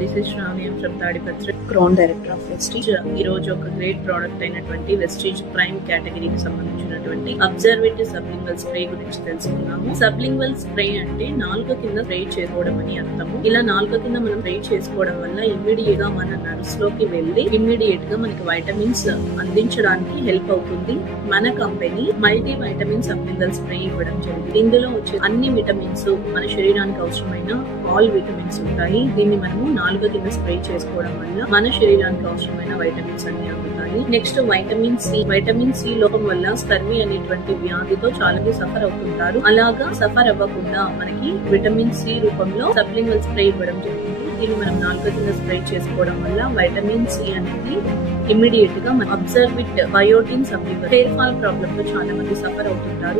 This is Shravani from Tadipatri, crown director of Vestige. ఈ రోజు ఒక గ్రేట్ ప్రోడక్ట్ అయినటువంటి వెస్టీజ్ ప్రైమ్ కేటగిరీకి సంబంధించినటువంటి అబ్జర్వేటివ్ సబ్లింగ్వల్ స్ప్రే గురించి తెలుసుకున్నాము. సబ్లింగ్వల్ స్ప్రే అంటే నాలుక కింద స్ప్రే చేసుకోవడం అని అర్థము. ఇలా నాలుక కింద మనం స్ప్రే చేసుకోవడం వల్ల ఇమ్మీడియట్ గా మన నర్వ్స్ లోకి వెళ్లి ఇమ్మీడియట్ గా మనకి వైటమిన్స్ అందించడానికి హెల్ప్ అవుతుంది. మన company multi vitamin sublingual spray ఇవ్వడం జరిగింది. ఇందులో వచ్చే అన్ని విటమిన్స్ మన శరీరానికి అవసరమైన ఆల్ విటమిన్స్ ఉంటాయి. దీన్ని మనము నాలుక కింద స్ప్రే చేసుకోవడం వల్ల మన శరీరానికి అవసరమైన వైటమిన్స్ అన్ని అందుతాయి. నెక్స్ట్ వైటమిన్ సి లోపం వల్ల స్కర్వీ అనేటువంటి వ్యాధితో చాలా మంది సఫర్ అవుతుంటారు. అలాగా సఫర్ అవ్వకుండా మనకి విటమిన్ సి రూపంలో సబ్లింగ్వల్ స్ప్రే ఇవ్వడం జరుగుతుంది. దీన్ని మనం నాలుక కింద స్ప్రే చేసుకోవడం వల్ల వైటమిన్ సి అనేది ఇమ్మీడియట్ గా మన observe with biotin sublingual. Hair fall problem తో చాలా మంది సఫర్ అవుతుంటారు.